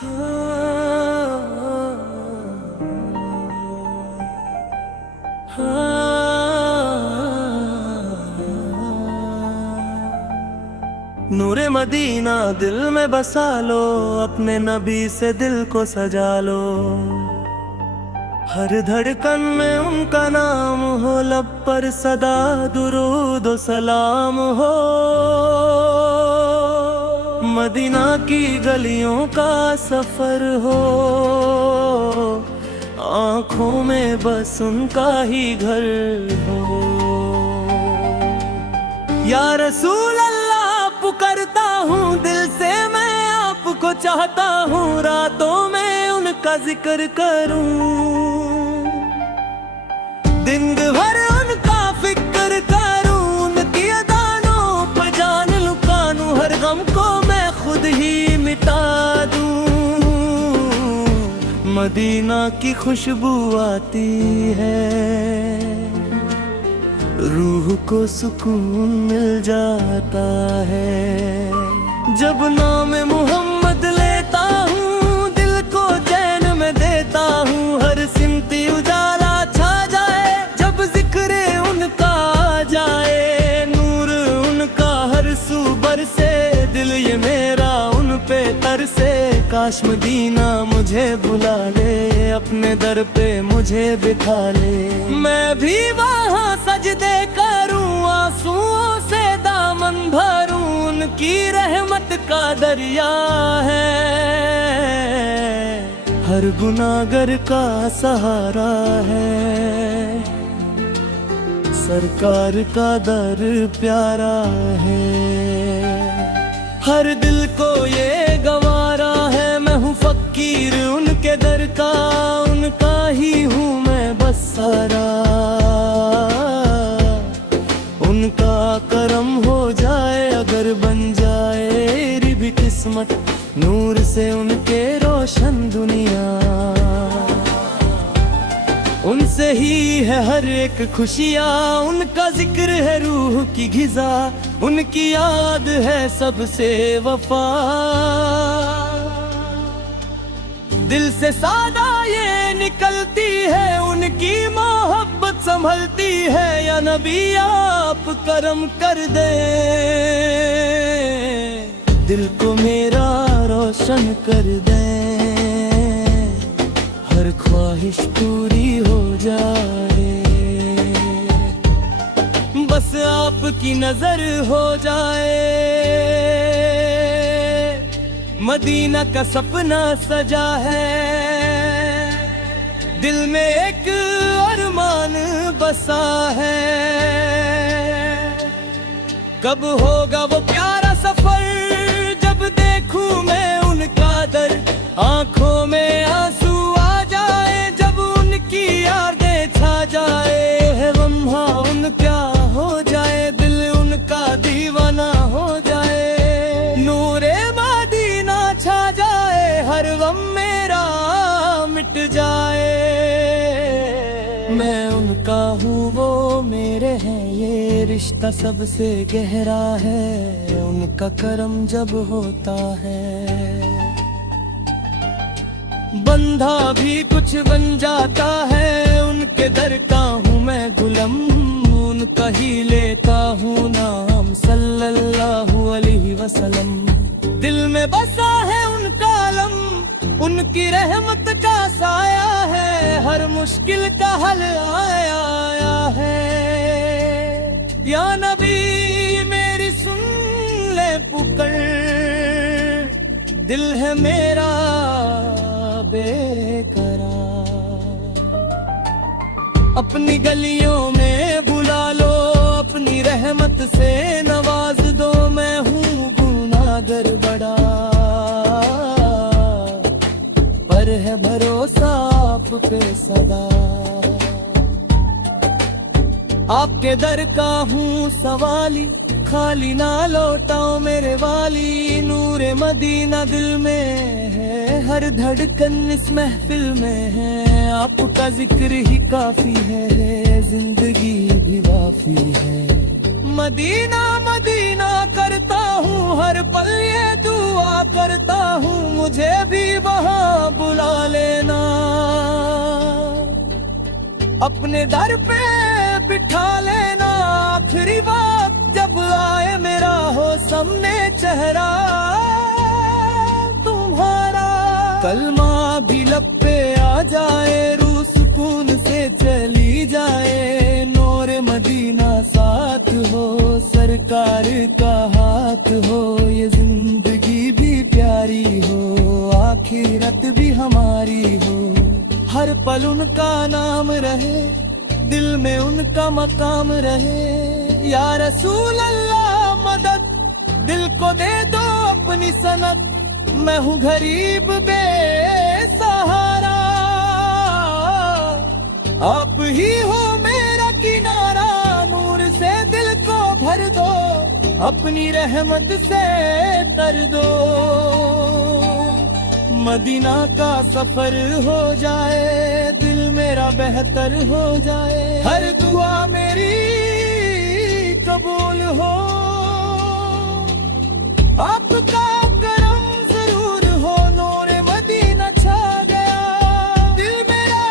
नूरे Medina दिल में बसा लो, अपने नबी से दिल को सजा लो। हर धड़कन में उनका नाम हो, लब पर सदा दुरूद व सलाम हो। मदीना की गलियों का सफर हो, आँखों में बस उनका ही घर हो। या रसूल अल्लाह पुकारता हूँ दिल से, मैं आपको चाहता हूँ, रातों में उनका जिक्र करूँ। दिन भर उनका फिक्र करूँ, उनकी अदानों पर जान लुकानूं, हर गम को मैं खुद ही मिटा दूँ। मदीना की खुशबू आती है, रूह को सुकून मिल जाता है। जब नाम मोहम्मद लेता हूँ, दिल को चैन में देता हूँ, हर सिमती उजाला छा जाए जब जिक्र उनका आ जाए। नूर उनका हर सू बरसे, दिल ये मेरा उन पे तरसे। काश मदीना मुझे बुला ले, अपने दर पे मुझे बिठा ले। मैं भी वहाँ सजदे करूँ, आंसुओं से दामन भरूँ, उनकी रहमत का दरिया है, हर गुनाहगार का सहारा है। सरकार का दर प्यारा है, हर दिल को ये गवारा है। मैं हूँ फकीर उनके दर का, उनका ही हूँ मैं बस सारा। उनका करम हो जाए अगर बन जाए री भी किस्मत, नूर से उनके रोशन दुनिया। उनसे ही है हर एक खुशियाँ, उनका जिक्र है रूह की ग़िज़ा, उनकी याद है सबसे वफा। दिल से सादा ये निकलती है, उनकी मोहब्बत संभलती है। या नबी आप करम कर दे, दिल को मेरा रोशन कर दे, हर ख्वाहिश पूरी हो जाए। बस आपकी नजर हो जाए, मदीना का सपना सजा है। दिल में एक अरमान बसा है, कब होगा वो प्यारा सफर, जब देखूं मैं उनका दर। आंखों में आंसू आ जाए जब उनकी यादें छा जाए, है लम्हा उनका हो जाए, दिल उनका दीवाना हो जाए। नूरे मदीना छा जाए, हर गम मेरा मिट जाए। मैं उनका हूँ वो मेरे हैं, ये रिश्ता सबसे गहरा है। उनका करम जब होता है, बंधा भी कुछ बन जाता है। उनके दर का हूँ मैं गुलाम, उनका ही लेता हूँ नाम सल्लल्लाहु अलैहि वसल्लम। दिल में बसा है उनका अलम, उनकी रहमत का साया है, हर मुश्किल का हल आया है। या नबी मेरी सुन ले पुकार, दिल है मेरा बेकरार। अपनी गलियों में बुला लो, अपनी रहमत से नवाज दो। मैं हूँ गुनाहगार बड़ा, पर है भरोसा आप पे सदा। आपके दर का हूँ सवाली, खाली ना लौटाओ मेरे वाली। नूरे मदीना दिल में है, हर धड़कन इस महफिल में है। आपका जिक्र ही काफी है, जिंदगी भी वाफी है। मदीना मदीना करता हूँ, हर पल ये दुआ करता हूँ, मुझे भी वहाँ बुला लेना। अपने दर पे बिठा लेना, आखिरी वक्त जब आए मेरा हो सामने चेहरा तुम्हारा। कलमा भी लब पे आ जाए, रूह सुकून से चली जाए, नूर मदीना साथ हो, सरकार का हाथ हो, ये जिंदगी भी प्यारी हो, आखिरत भी हमारी हो। हर पल उनका नाम रहे, दिल में उनका मकाम रहे। या रसूल अल्लाह मदद, दिल को दे दो अपनी सनद, मैं हूँ गरीब बेसहारा, आप ही हो मेरा किनारा, नूर से दिल को भर दो, अपनी रहमत से तर दो। मदीना का सफर हो जाए, दिल मेरा बेहतर हो जाए, हर दुआ मेरी कबूल हो। आपका करम जरूर हो, नूर मदीना छा गया, दिल मेरा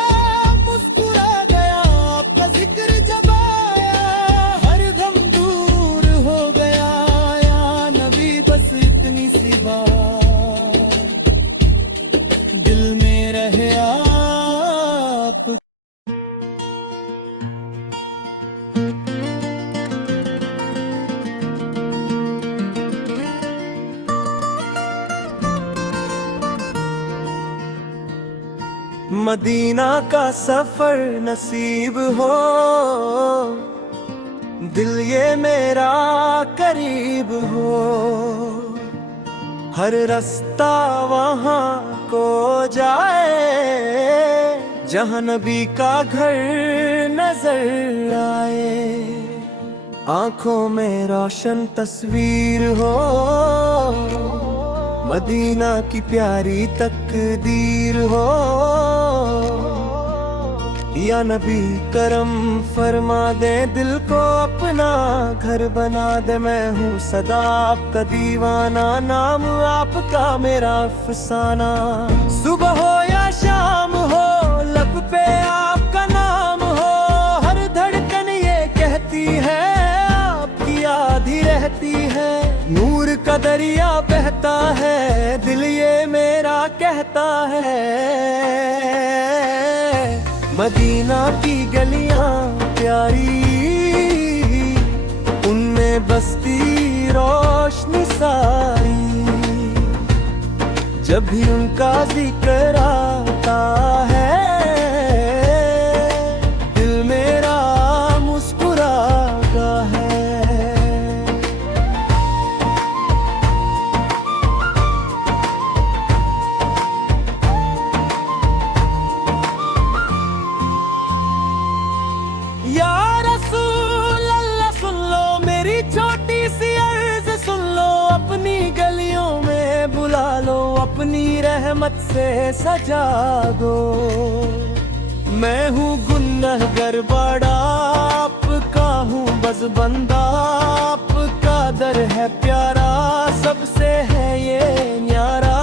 मुस्कुरा गया, आपका जिक्र जब आया, हर गम दूर हो गया। या नबी बस इतनी सी बात दिल में रहे आप। मदीना का सफर नसीब हो, दिल ये मेरा करीब हो, हर रास्ता वहाँ को जाए, जहाँ नबी का घर नजर आए। आंखों में रोशन तस्वीर हो, मदीना की प्यारी तकदीर हो। या नबी करम फरमा दे, दिल को अपना घर बना दे, मैं हूँ सदा आपका दीवाना, नाम आपका मेरा अफसाना। सुबह हो या शाम हो, लब पे आपका नाम हो, हर धड़कन ये कहती है आपकी आधी रहती है। नूर का दरिया बहता है, दिल ये मेरा कहता है, मदीना की गलियां प्यारी, उनमें बसती रोशनी सारी, जब भी उनका जिक्र आता है, दिल मेरा मुस्कुराता है। या रसूल अल्लाह सुन लो मेरी छोटी सी अर्ज, सुन लो अपनी गलियों में बुला लो, अपनी रहमत से सजा दो। मैं हूँ गुनहगार बड़ा, आपका हूँ बस बंदा, आपका दर है प्यारा, सबसे है ये न्यारा।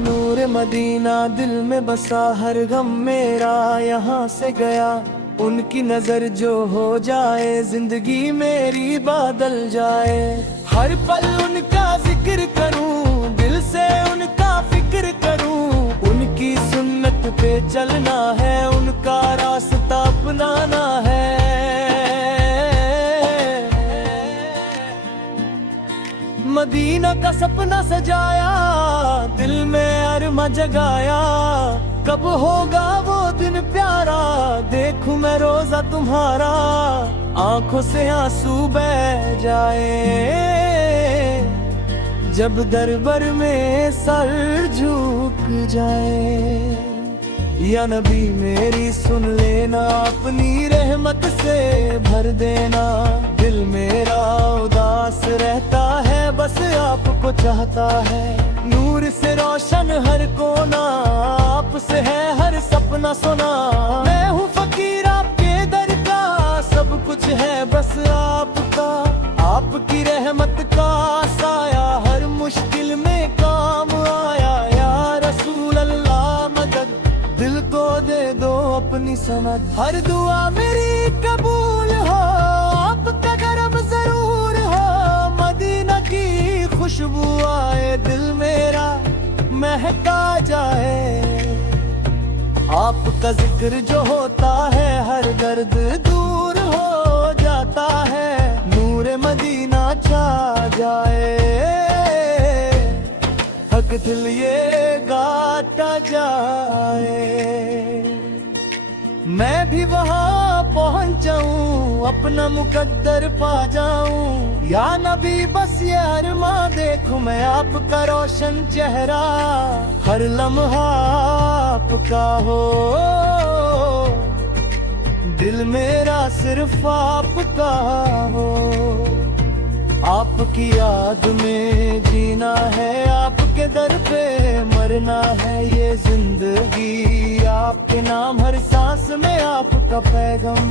नूर मदीना दिल में बसा, हर गम मेरा यहाँ से गया, उनकी नजर जो हो जाए, जिंदगी मेरी बदल जाए। हर पल उनका जिक्र करूं, दिल से उनका फिक्र करूं, उनकी सुन्नत पे चलना है, उनका रास्ता अपनाना है। मदीना का सपना सजाया, दिल में अरमा जगाया, कब होगा वो दिन प्यारा, देखूं मैं रोजा तुम्हारा, आंखों से आंसू बह जाए, जब दरबार में सर झुक जाए। या नबी मेरी सुन लेना, अपनी रहमत से भर देना, दिल मेरा उदास रहता है, बस आपको चाहता है। नूर से रोशन हर कोना, आपसे है हर सपना सुना, मैं हूँ फकीर आपके दर का, सब कुछ है बस आपका, आपकी रहमत का रहमत। हर दुआ मेरी कबूल हो, आपका करम जरूर हो। मदीना की खुशबू आए, दिल मेरा महका जाए। आपका जिक्र जो होता है, हर दर्द दूर हो जाता है। नूरे मदीना छा जाए, हक दिल ये गाता जाए। मैं भी वहाँ पहुँच जाऊँ, अपना मुकद्दर पा जाऊँ। या नबी बस ये अरमा देखूं मैं आपका रोशन चेहरा। हर लम्हा आपका हो, दिल मेरा सिर्फ आपका हो। आपकी याद में जीना है, आपके दर पे मरना है ये जिंदगी। आपके नाम हर सांस में आपका पैगाम।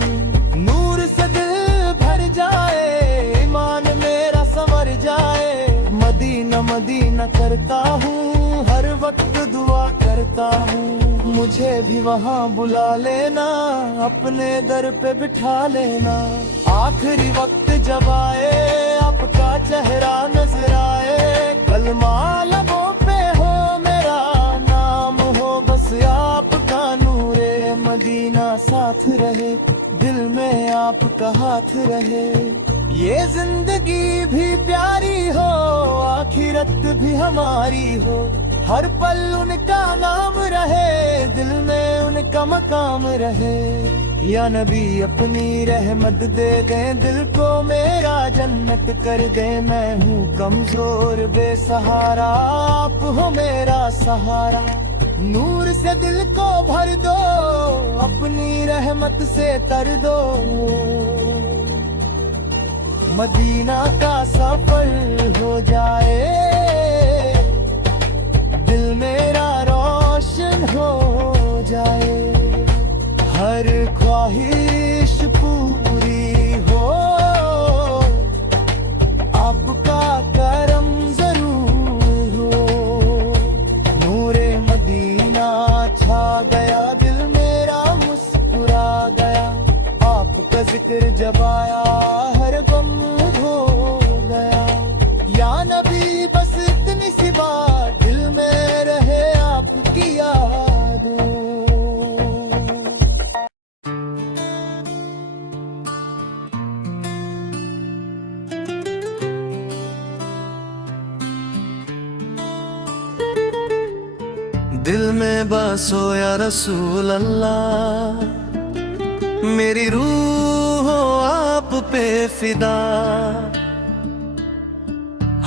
नूर से दिल भर जाए, ईमान मेरा संवर जाए। मदीना मदीना करता हूँ, हर वक्त दुआ करता हूँ। मुझे भी वहाँ बुला लेना, अपने दर पे बिठा लेना। आखिरी वक्त जब आए, आपका चेहरा नजर आए। कलमा लबों पे हो, मेरा नाम हो, बस आपका नूरे मदीना साथ रहे। दिल में आपका हाथ रहे। ये जिंदगी भी प्यारी हो, आखिरत भी हमारी हो। हर पल उनका नाम रहे, दिल में उनका मकाम रहे। या नबी अपनी रहमत दे दे, दिल को मेरा जन्नत कर दे। मैं हूँ कमजोर बेसहारा, आप हो मेरा सहारा। नूर से दिल को भर दो, अपनी रहमत से तर दो। मदीना का सफर हो जाए, दिल मेरा रोशन हो जाए। हर ख्वाहिश पूरी हो, आपका करम जरूर हो। नूरे मदीना छा गया, दिल मेरा मुस्कुरा गया। आपका जिक्र जब आया, हर गम हो गया। या नबी बस इतनी सी बात, दिल में रहे आपकी याद। दिल में बसो या रसूल अल्लाह, मेरी रूह हो आप पे फिदा।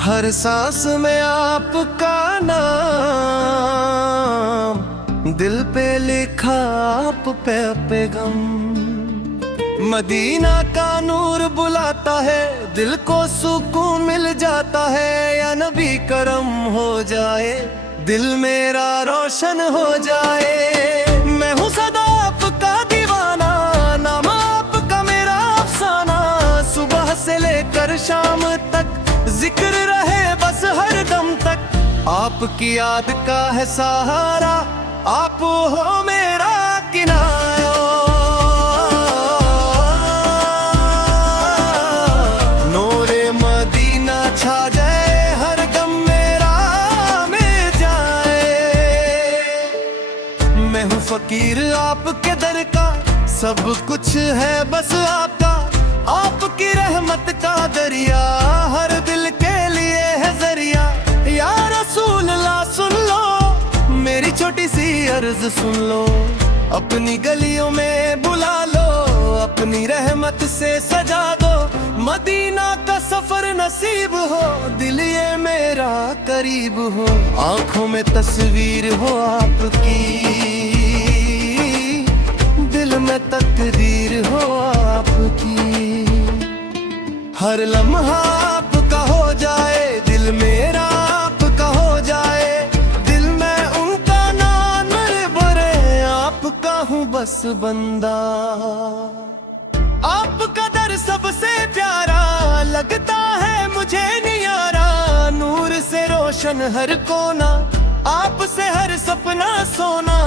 हर सांस में आपका नाम, दिल पे लिखा आप पे पैगाम। मदीना का नूर बुलाता है, दिल को सुकून मिल जाता है। या नबी करम हो जाए, दिल मेरा रोशन हो जाए। मैं हूँ सदा आपका दीवाना, नाम आपका मेरा अफसाना। सुबह से लेकर शाम तक जिक्र रहे बस हर दम तक। आपकी याद का है सहारा, आप हो मेरा किनारा। नूरे मदीना छा जाए, हर गम मेरा मिट जाए। मैं हूँ फकीर आपके दर का, सब कुछ है बस आपका। आपकी रहमत का दरिया, हर दिल के लिए है जरिया। या रसूल अल्लाह सुन लो, मेरी छोटी सी अर्ज सुन लो। अपनी गलियों में बुला लो, अपनी रहमत से सजा दो। मदीना का सफर नसीब हो, दिल ये मेरा करीब हो। आंखों में तस्वीर हो आपकी, दिल में तकदीर हो आपकी। हर लम्हा आपका हो जाए, दिल मेरा आपका हो जाए। दिल में उनका नाम भरे, आपका हूँ बस बंदा। आपका दर सबसे प्यारा, लगता है मुझे नियारा। नूर से रोशन हर कोना, आपसे हर सपना सोना,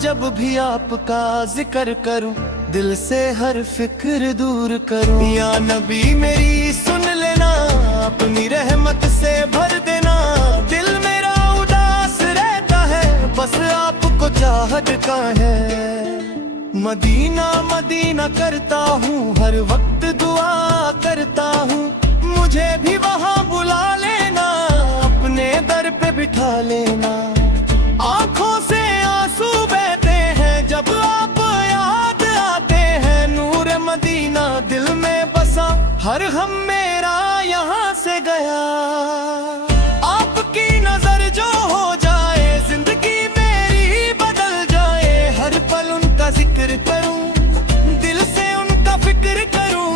जब भी आपका जिक्र करूं दिल से हर फिक्र दूर करूं। या नबी मेरी सुन लेना, अपनी रहमत से भर देना। दिल मेरा उदास रहता है, बस आपको चाहत का है। मदीना मदीना करता हूँ, हर वक्त दुआ करता हूँ। मुझे भी वहाँ बुला लेना, अपने दर पे बिठा लेना। आँखों से आंसू बहते हैं जब आप याद आते हैं। नूर मदीना दिल में बसा, हर हम मेरा यहाँ से गया। आपकी नजर जो हो जाए, जिंदगी मेरी बदल जाए। हर पल उनका जिक्र करूं, दिल से उनका फिक्र करूं।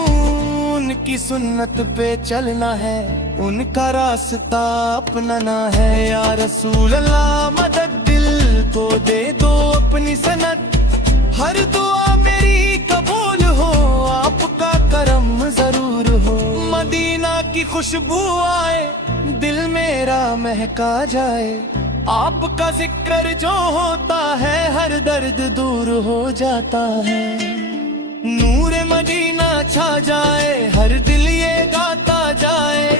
उनकी सुन्नत पे चलना है, उनका रास्ता अपनाना है। या रसूल अल्लाह मदद दिल को दे दो अपनी सनत। हर दुआ मेरी कबूल हो, आपका करम जरूर हो। मदीना की खुशबू आए, दिल मेरा महका जाए। आपका जिक्र जो होता है, हर दर्द दूर हो जाता है। नूर मदीना छा जाए, हर दिल ये गाता जाए।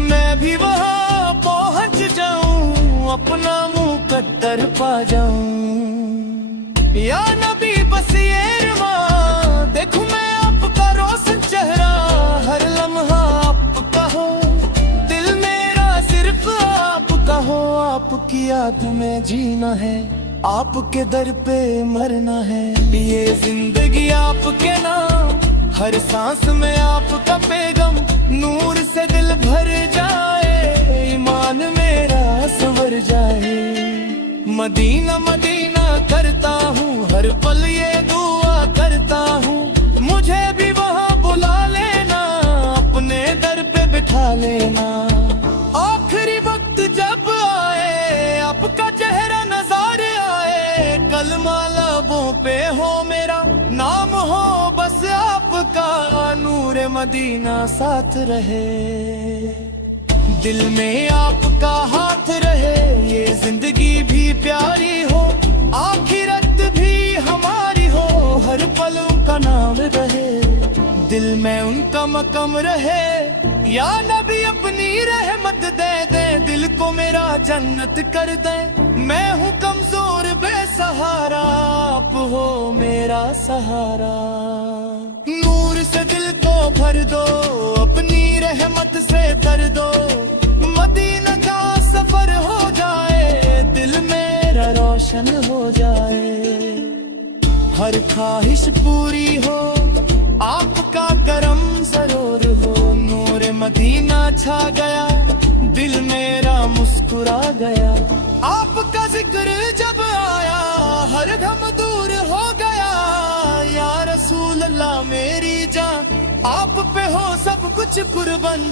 मैं भी वहाँ पहुँच जाऊं, अपना मुकद्दर पा जाऊं। या नबी बस ये अरमां देखूं मैं आपका रोशन चेहरा। हर लम्हा आपका हो, दिल मेरा सिर्फ आपका हो। आपकी याद में जीना है, आपके दर पे मरना है। ये जिंदगी आपके नाम, हर सांस में आपका पैगाम। नूर से दिल भर जाए, ईमान मेरा संवर जाए। मदीना मदीना करता हूँ, हर पल ये दुआ करता हूँ। मुझे भी वहाँ बुला लेना, अपने दर पे बिठा लेना। आखिरी वक्त जब आए, आपका चेहरा नजर आए। कलमा लबों पे हो मेरा, नाम हो बस आपका। नूर मदीना साथ रहे, दिल में आपका हाथ रहे। ये जिंदगी भी प्यारी हो, आखिरत भी हमारी हो। हर पल उनका नाम रहे, दिल में उनका मकम रहे। या नबी अपनी रहमत दे दे, दिल को मेरा जन्नत कर दे। मैं हूँ कमजोर बेसहारा, आप हो मेरा सहारा। नूर से दिल को भर दो, अपनी रहमत से कर दो। मदीना का सफर हो जाए, दिल मेरा रोशन हो जाए। हर ख्वाहिश पूरी हो, आपका करम जरूर हो। नूर मदीना छा गया, दिल मेरा मुस्कुरा गया। आपका जिक्र जब आया, हर गम दूर हो गया। या रसूल अल्लाह मेरी जान, आप पे हो सब कुछ कुर्बान।